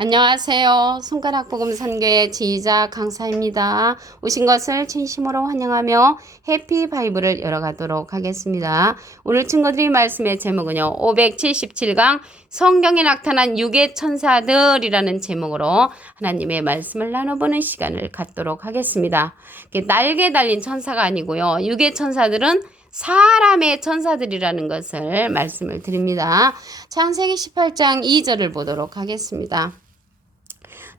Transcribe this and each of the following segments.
안녕하세요. 손가락복음 선교의 지휘자 강사입니다. 오신 것을 진심으로 환영하며 해피 바이블을 열어가도록 하겠습니다. 오늘 친구들이 말씀의 제목은요. 577강 성경에 나타난 육의 천사들이라는 제목으로 하나님의 말씀을 나눠보는 시간을 갖도록 하겠습니다. 날개 달린 천사가 아니고요. 육의 천사들은 사람의 천사들이라는 것을 말씀을 드립니다. 창세기 18장 2절을 보도록 하겠습니다.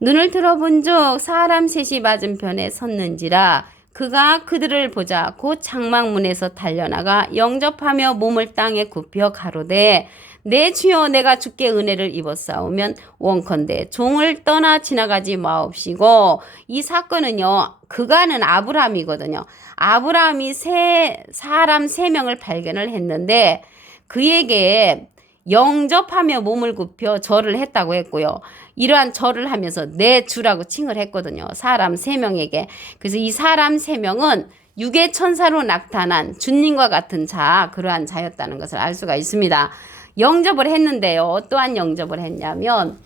눈을 들어본즉 사람 셋이 맞은편에 섰는지라 그가 그들을 보자 곧 장막문에서 달려나가 영접하며 몸을 땅에 굽혀 가로되 내 주여 내가 주께 은혜를 입었사오면 원컨대 종을 떠나 지나가지 마옵시고. 이 사건은요, 그가는 아브라함이거든요. 아브라함이 사람 3명을 발견을 했는데 그에게 영접하며 몸을 굽혀 절을 했다고 했고요. 이러한 절을 하면서 내 주라고 칭을 했거든요. 사람 3명에게. 그래서 이 사람 3명은 육의 천사로 나타난 주님과 같은 자, 그러한 자였다는 것을 알 수가 있습니다. 영접을 했는데요. 어떠한 영접을 했냐면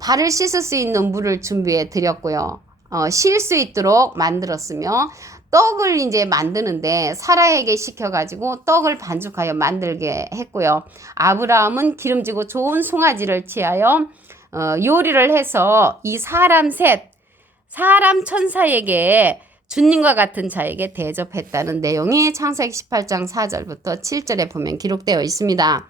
발을 씻을 수 있는 물을 준비해 드렸고요. 쉴 수 있도록 만들었으며 떡을 이제 만드는데 사라에게 시켜가지고 떡을 반죽하여 만들게 했고요. 아브라함은 기름지고 좋은 송아지를 취하여 요리를 해서 이 사람 천사에게 주님과 같은 자에게 대접했다는 내용이 창세기 18장 4절부터 7절에 보면 기록되어 있습니다.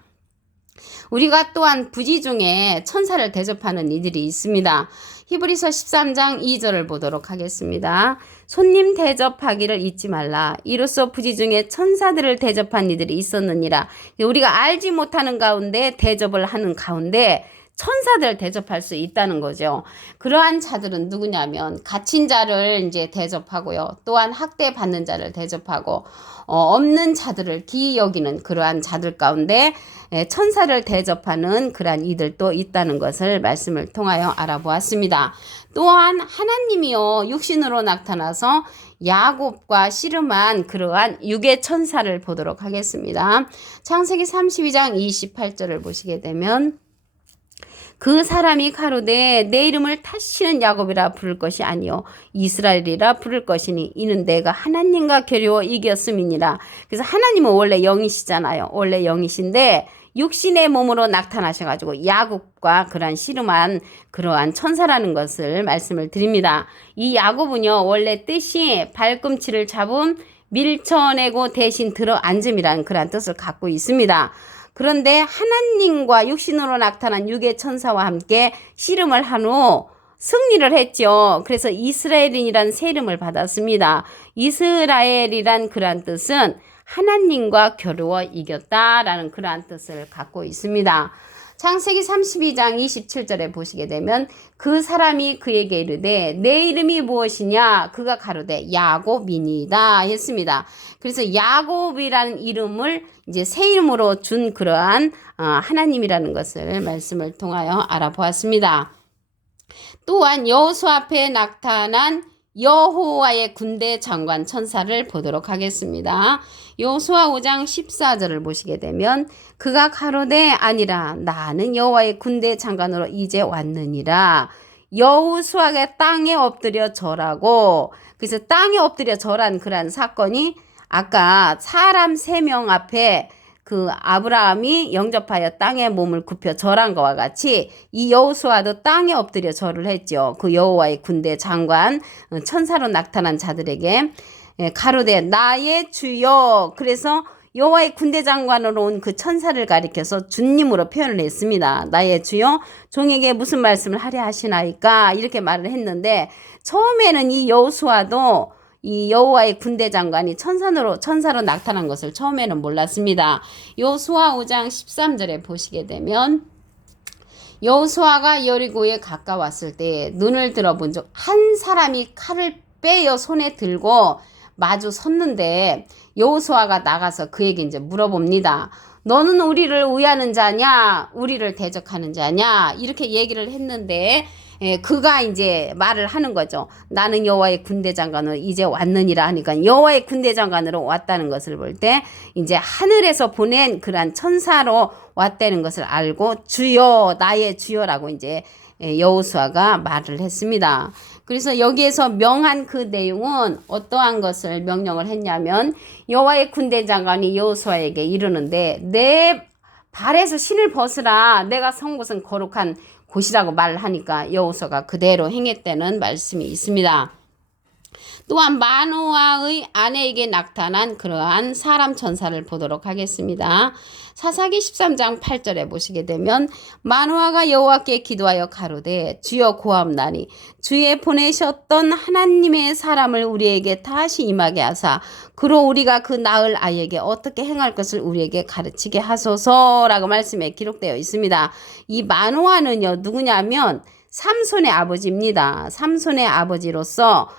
우리가 또한 부지 중에 천사를 대접하는 이들이 있습니다. 히브리서 13장 2절을 보도록 하겠습니다. 손님 대접하기를 잊지 말라. 이로써 부지 중에 천사들을 대접한 이들이 있었느니라. 우리가 알지 못하는 가운데 대접을 하는 가운데 천사들 대접할 수 있다는 거죠. 그러한 자들은 누구냐면 갇힌 자를 이제 대접하고요. 또한 학대받는 자를 대접하고 없는 자들을 기이 여기는 그러한 자들 가운데 천사를 대접하는 그러한 이들도 있다는 것을 말씀을 통하여 알아보았습니다. 또한 하나님이요 육신으로 나타나서 야곱과 씨름한 그러한 육의 천사를 보도록 하겠습니다. 창세기 32장 28절을 보시게 되면 그 사람이 가로되 내 이름을 다시는 야곱이라 부를 것이 아니요 이스라엘이라 부를 것이니 이는 내가 하나님과 겨루어 이겼음이니라. 그래서 하나님은 원래 영이시잖아요. 원래 영이신데 육신의 몸으로 나타나셔가지고 야곱과 그러한 씨름한 그러한 천사라는 것을 말씀을 드립니다. 이 야곱은요 원래 뜻이 발꿈치를 잡음 밀쳐내고 대신 들어 앉음이라는 그러한 뜻을 갖고 있습니다. 그런데 하나님과 육신으로 나타난 육의 천사와 함께 씨름을 한 후 승리를 했죠. 그래서 이스라엘인이란 새 이름을 받았습니다. 이스라엘이란 그러한 뜻은 하나님과 겨루어 이겼다라는 그러한 뜻을 갖고 있습니다. 창세기 32장 27절에 보시게 되면 그 사람이 그에게 이르되 내 이름이 무엇이냐 그가 가로되 야곱이니이다 했습니다. 그래서 야곱이라는 이름을 이제 새 이름으로 준 그러한 하나님이라는 것을 말씀을 통하여 알아보았습니다. 또한 여호수 앞에 나타난 여호와의 군대 장관 천사를 보도록 하겠습니다. 여호수아 5장 14절을 보시게 되면 그가 가로되 아니라 나는 여호와의 군대 장관으로 이제 왔느니라. 여호수아가 땅에 엎드려 절하고, 그래서 땅에 엎드려 절한 그러한 사건이 아까 사람 3명 앞에 그 아브라함이 영접하여 땅에 몸을 굽혀 절한 것과 같이 이 여호수아도 땅에 엎드려 절을 했죠. 그 여호와의 군대 장관 천사로 나타난 자들에게 가로되 나의 주여. 그래서 여호와의 군대 장관으로 온 그 천사를 가리켜서 주님으로 표현을 했습니다. 나의 주여 종에게 무슨 말씀을 하려 하시나이까 이렇게 말을 했는데 처음에는 이 여호수아도 이 여호와의 군대 장관이 천사로 나타난 것을 처음에는 몰랐습니다. 여호수아 5장 13절에 보시게 되면 여호수아가 여리고에 가까웠을 때 눈을 들어본 적 한 사람이 칼을 빼어 손에 들고 마주 섰는데 여호수아가 나가서 그에게 이제 물어봅니다. 너는 우리를 위하는 자냐? 우리를 대적하는 자냐? 이렇게 얘기를 했는데 그가 이제 말을 하는 거죠. 나는 여호와의 군대 장관으로 이제 왔느니라 하니까 여호와의 군대 장관으로 왔다는 것을 볼 때 이제 하늘에서 보낸 그러한 천사로 왔다는 것을 알고 주여 나의 주여라고 이제 여호수아가 말을 했습니다. 그래서 여기에서 명한 그 내용은 어떠한 것을 명령을 했냐면 여호와의 군대 장관이 여호수아에게 이르는데 내 발에서 신을 벗으라 내가 선 곳은 거룩한 곳이라고 말을 하니까 여호수아가 그대로 행했다는 말씀이 있습니다. 또한 마노아의 아내에게 나타난 그러한 사람 천사를 보도록 하겠습니다. 사사기 13장 8절에 보시게 되면 마노아가 여호와께 기도하여 가로되 주여 고함나니 주의 보내셨던 하나님의 사람을 우리에게 다시 임하게 하사 그로 우리가 그 낳을 아이에게 어떻게 행할 것을 우리에게 가르치게 하소서라고 말씀에 기록되어 있습니다. 이 마노아는요 누구냐면 삼손의 아버지입니다. 삼손의 아버지로서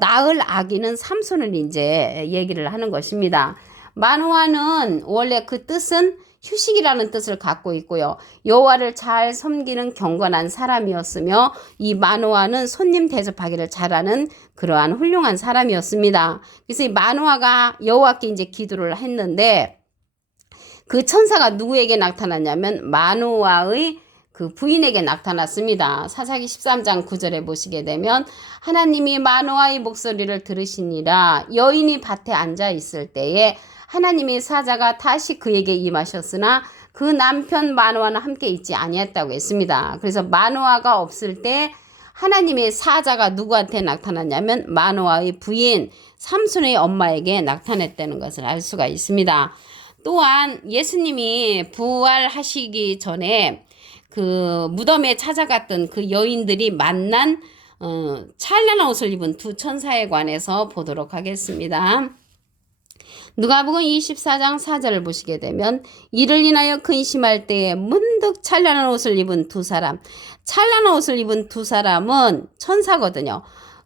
낳을 아기는 삼손을 이제 얘기를 하는 것입니다. 마노아는 원래 그 뜻은 휴식이라는 뜻을 갖고 있고요. 여호와를 잘 섬기는 경건한 사람이었으며 이 마노아는 손님 대접하기를 잘하는 그러한 훌륭한 사람이었습니다. 그래서 이 마노아가 여호와께 이제 기도를 했는데 그 천사가 누구에게 나타났냐면 마노아의 그 부인에게 나타났습니다. 사사기 13장 9절에 보시게 되면 하나님이 마노아의 목소리를 들으시니라 여인이 밭에 앉아 있을 때에 하나님의 사자가 다시 그에게 임하셨으나 그 남편 마노아는 함께 있지 아니했다고 했습니다. 그래서 마노아가 없을 때 하나님의 사자가 누구한테 나타났냐면 마노아의 부인 삼손의 엄마에게 나타났다는 것을 알 수가 있습니다. 또한 예수님이 부활하시기 전에 그 무덤에 찾아갔던 그 여인들이 만난 찬란한 옷을 입은 두 천사에 관해서 보도록 하겠습니다. 누가복음 24장 4절을 보시게 되면 이를 인하여 근심할 때에 문득 찬란한 옷을 입은 두 사람, 찬란한 옷을 입은 두 사람은 천사거든요.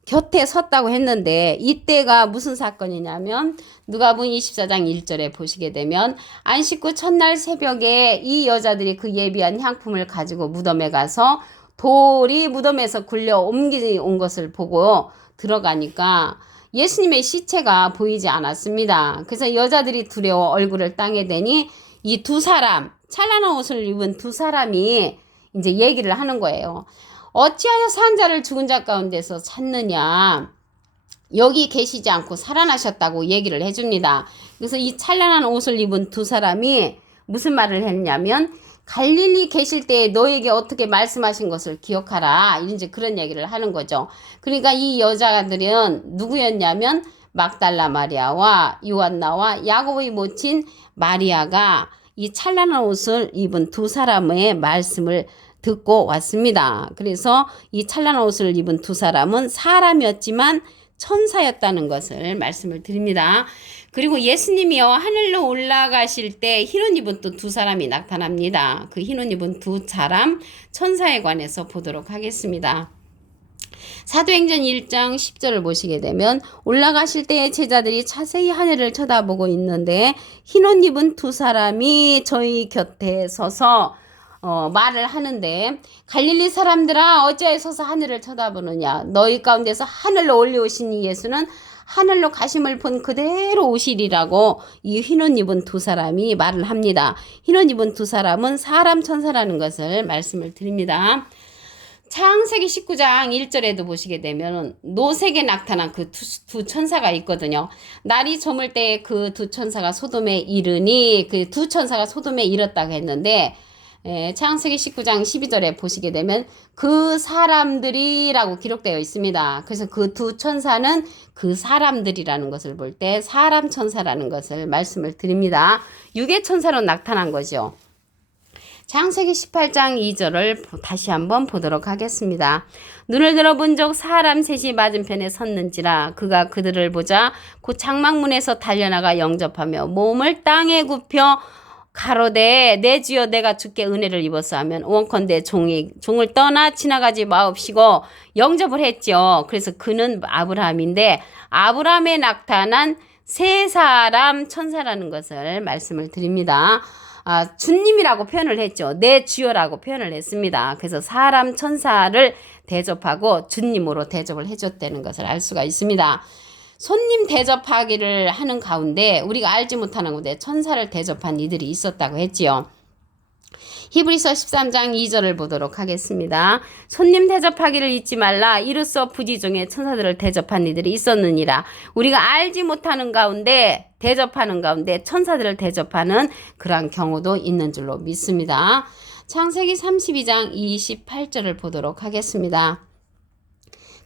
곁에 섰다고 했는데 이때가 무슨 사건이냐면 누가복음 24장 1절에 보시게 되면 안식구 첫날 새벽에 이 여자들이 그 예비한 향품을 가지고 무덤에 가서 돌이 무덤에서 굴려 옮겨온 것을 보고 들어가니까 예수님의 시체가 보이지 않았습니다. 그래서 여자들이 두려워 얼굴을 땅에 대니 이 두 사람, 찬란한 옷을 입은 두 사람이 이제 얘기를 하는 거예요. 어찌하여 산 자를 죽은 자 가운데서 찾느냐. 여기 계시지 않고 살아나셨다고 얘기를 해줍니다. 그래서 이 찬란한 옷을 입은 두 사람이 무슨 말을 했냐면 갈릴리 계실 때 너에게 어떻게 말씀하신 것을 기억하라. 이제 그런 얘기를 하는 거죠. 그러니까 이 여자들은 누구였냐면 막달라 마리아와 요한나와 야고보의 모친 마리아가 이 찬란한 옷을 입은 두 사람의 말씀을 듣고 왔습니다. 그래서 이 찬란한 옷을 입은 두 사람은 사람이었지만 천사였다는 것을 말씀을 드립니다. 그리고 예수님이요 하늘로 올라가실 때 흰옷 입은 또 두 사람이 나타납니다. 그 흰옷 입은 두 사람 천사에 관해서 보도록 하겠습니다. 사도행전 1장 10절을 보시게 되면 올라가실 때의 제자들이 자세히 하늘을 쳐다보고 있는데 흰옷 입은 두 사람이 저희 곁에 서서 말을 하는데 갈릴리 사람들아 어찌하여 서서 하늘을 쳐다보느냐 너희 가운데서 하늘로 올려오신 이 예수는 하늘로 가심을 본 그대로 오시리라고 이 흰옷 입은 두 사람이 말을 합니다. 흰옷 입은 두 사람은 사람 천사라는 것을 말씀을 드립니다. 창세기 19장 1절에도 보시게 되면 노색에 나타난 그 두 천사가 있거든요. 날이 저물 때 그 두 천사가 소돔에 이르니 그 두 천사가 소돔에 이르렀다고 했는데 창세기 19장 12절에 보시게 되면 그 사람들이라고 기록되어 있습니다. 그래서 그 두 천사는 그 사람들이라는 것을 볼 때 사람 천사라는 것을 말씀을 드립니다. 육의 천사로 나타난 거죠. 창세기 18장 2절을 다시 한번 보도록 하겠습니다. 눈을 들어본 적 사람 셋이 맞은편에 섰는지라 그가 그들을 보자 곧 장막문에서 달려나가 영접하며 몸을 땅에 굽혀 가로되 내 주여 내가 주께 은혜를 입었어 하면 원컨대 종을 떠나 지나가지 마옵시고 영접을 했죠. 그래서 그는 아브라함인데 아브라함에 나타난 세 사람 천사라는 것을 말씀을 드립니다. 주님이라고 표현을 했죠. 내 주여라고 표현을 했습니다. 그래서 사람 천사를 대접하고 주님으로 대접을 해줬다는 것을 알 수가 있습니다. 손님 대접하기를 하는 가운데 우리가 알지 못하는 가운데 천사를 대접한 이들이 있었다고 했지요. 히브리서 13장 2절을 보도록 하겠습니다. 손님 대접하기를 잊지 말라. 이로써 부지 중에 천사들을 대접한 이들이 있었느니라. 우리가 알지 못하는 가운데 대접하는 가운데 천사들을 대접하는 그러한 경우도 있는 줄로 믿습니다. 창세기 32장 28절을 보도록 하겠습니다.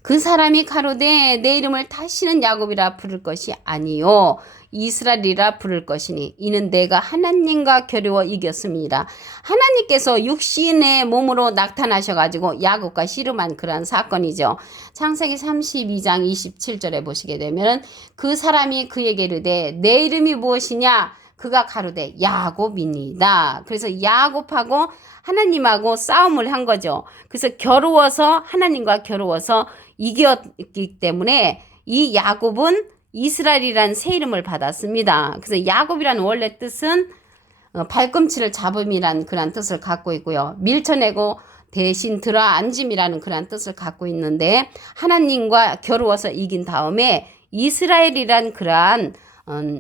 그 사람이 가로되 내 이름을 다시는 야곱이라 부를 것이 아니요 이스라엘이라 부를 것이니 이는 내가 하나님과 겨루어 이겼음이니라. 하나님께서 육신의 몸으로 나타나셔가지고 야곱과 씨름한 그러한 사건이죠. 창세기 32장 27절에 보시게 되면 그 사람이 그에게 이르되 내 이름이 무엇이냐? 그가 가로되 야곱이니이다. 그래서 야곱하고 하나님하고 싸움을 한 거죠. 그래서 겨루어서 하나님과 겨루어서 이겼기 때문에 이 야곱은 이스라엘이라는 새 이름을 받았습니다. 그래서 야곱이라는 원래 뜻은 발꿈치를 잡음이란 그런 뜻을 갖고 있고요. 밀쳐내고 대신 들어 앉음이라는 그런 뜻을 갖고 있는데 하나님과 겨루어서 이긴 다음에 이스라엘이란 그러한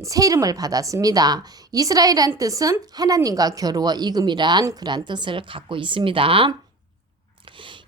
새 이름을 받았습니다. 이스라엘이란 뜻은 하나님과 겨루어 이금이란 그런 뜻을 갖고 있습니다.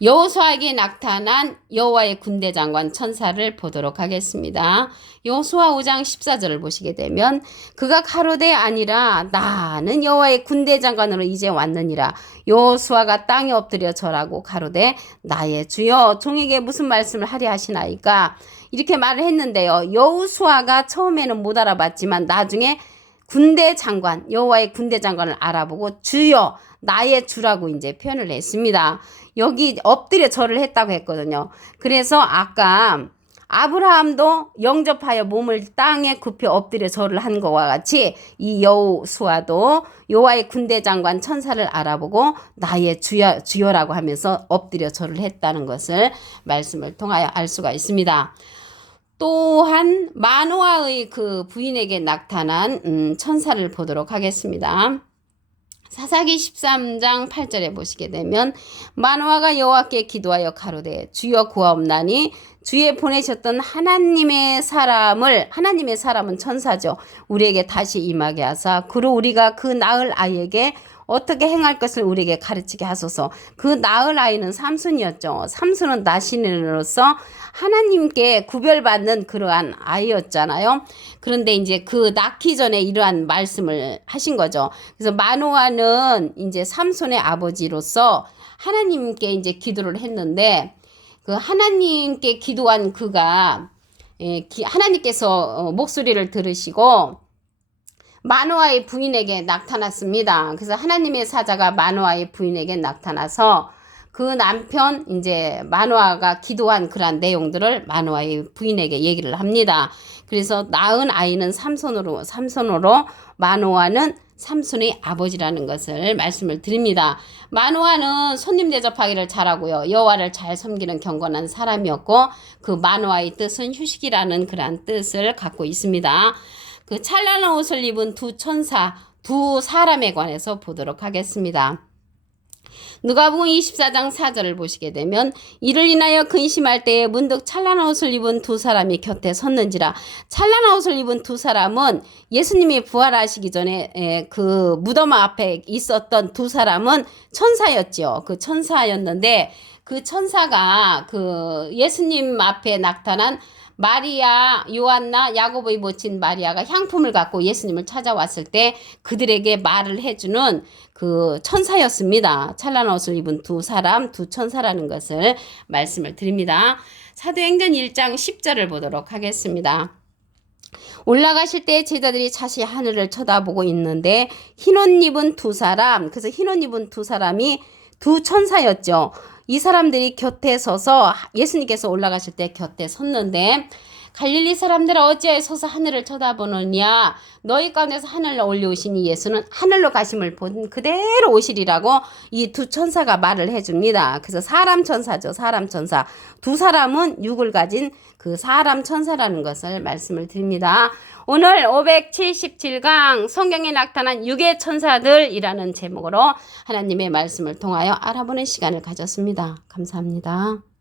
여호수아에게 나타난 여호와의 군대 장관 천사를 보도록 하겠습니다. 여호수아 5장 14절을 보시게 되면 그가 가로되 아니라 나는 여호와의 군대 장관으로 이제 왔느니라. 여호수아가 땅에 엎드려 절하고 가로되 나의 주여 종에게 무슨 말씀을 하려 하시나이까 이렇게 말을 했는데요. 여호수아가 처음에는 못 알아봤지만 나중에 군대 장관 여호와의 군대 장관을 알아보고 주여 나의 주라고 이제 표현을 했습니다. 여기 엎드려 절을 했다고 했거든요. 그래서 아까 아브라함도 영접하여 몸을 땅에 굽혀 엎드려 절을 한 것과 같이 이 여호수아도 여호와의 군대 장관 천사를 알아보고 나의 주여라고 하면서 엎드려 절을 했다는 것을 말씀을 통하여 알 수가 있습니다. 또한 마노아의 그 부인에게 나타난 천사를 보도록 하겠습니다. 사사기 13장 8절에 보시게 되면 마노아가 여호와께 기도하여 가로되 주여 구하옵나니 주에 보내셨던 하나님의 사람은 천사죠. 우리에게 다시 임하게 하사 그로 우리가 그 낳을 아이에게 어떻게 행할 것을 우리에게 가르치게 하소서. 그 낳을 아이는 삼손이었죠. 삼손은 나신으로서 하나님께 구별받는 그러한 아이였잖아요. 그런데 이제 그 낳기 전에 이러한 말씀을 하신 거죠. 그래서 마노아는 이제 삼손의 아버지로서 하나님께 이제 기도를 했는데 그 하나님께 기도한 그가 하나님께서 목소리를 들으시고 마노아의 부인에게 나타났습니다. 그래서 하나님의 사자가 마노아의 부인에게 나타나서 그 남편 이제 마노아가 기도한 그러한 내용들을 마노아의 부인에게 얘기를 합니다. 그래서 낳은 아이는 삼손으로 마노아는 삼손의 아버지라는 것을 말씀을 드립니다. 마노아는 손님 대접하기를 잘하고요. 여호와를 잘 섬기는 경건한 사람이었고 그 마노아의 뜻은 휴식이라는 그러한 뜻을 갖고 있습니다. 그 찬란한 옷을 입은 두 천사, 두 사람에 관해서 보도록 하겠습니다. 누가복음 24장 4절을 보시게 되면 이를 인하여 근심할 때에 문득 찬란한 옷을 입은 두 사람이 곁에 섰는지라. 찬란한 옷을 입은 두 사람은 예수님이 부활하시기 전에 그 무덤 앞에 있었던 두 사람은 천사였죠. 그 천사였는데 그 천사가 그 예수님 앞에 나타난 마리아, 요한나, 야고보의 모친 마리아가 향품을 갖고 예수님을 찾아왔을 때 그들에게 말을 해주는 그 천사였습니다. 찬란한 옷을 입은 두 천사라는 것을 말씀을 드립니다. 사도행전 1장 10절을 보도록 하겠습니다. 올라가실 때 제자들이 다시 하늘을 쳐다보고 있는데 흰옷 입은 두 사람, 그래서 흰옷 입은 두 사람이 두 천사였죠. 이 사람들이 곁에 서서 예수님께서 올라가실 때 곁에 섰는데 갈릴리 사람들아 어찌하여 서서 하늘을 쳐다보느냐. 너희 가운데서 하늘로 올려오시니 예수는 하늘로 가심을 본 그대로 오시리라고 이 두 천사가 말을 해줍니다. 그래서 사람 천사죠. 사람 천사. 두 사람은 육을 가진 그 사람 천사라는 것을 말씀을 드립니다. 오늘 577강 성경에 나타난 육의 천사들이라는 제목으로 하나님의 말씀을 통하여 알아보는 시간을 가졌습니다. 감사합니다.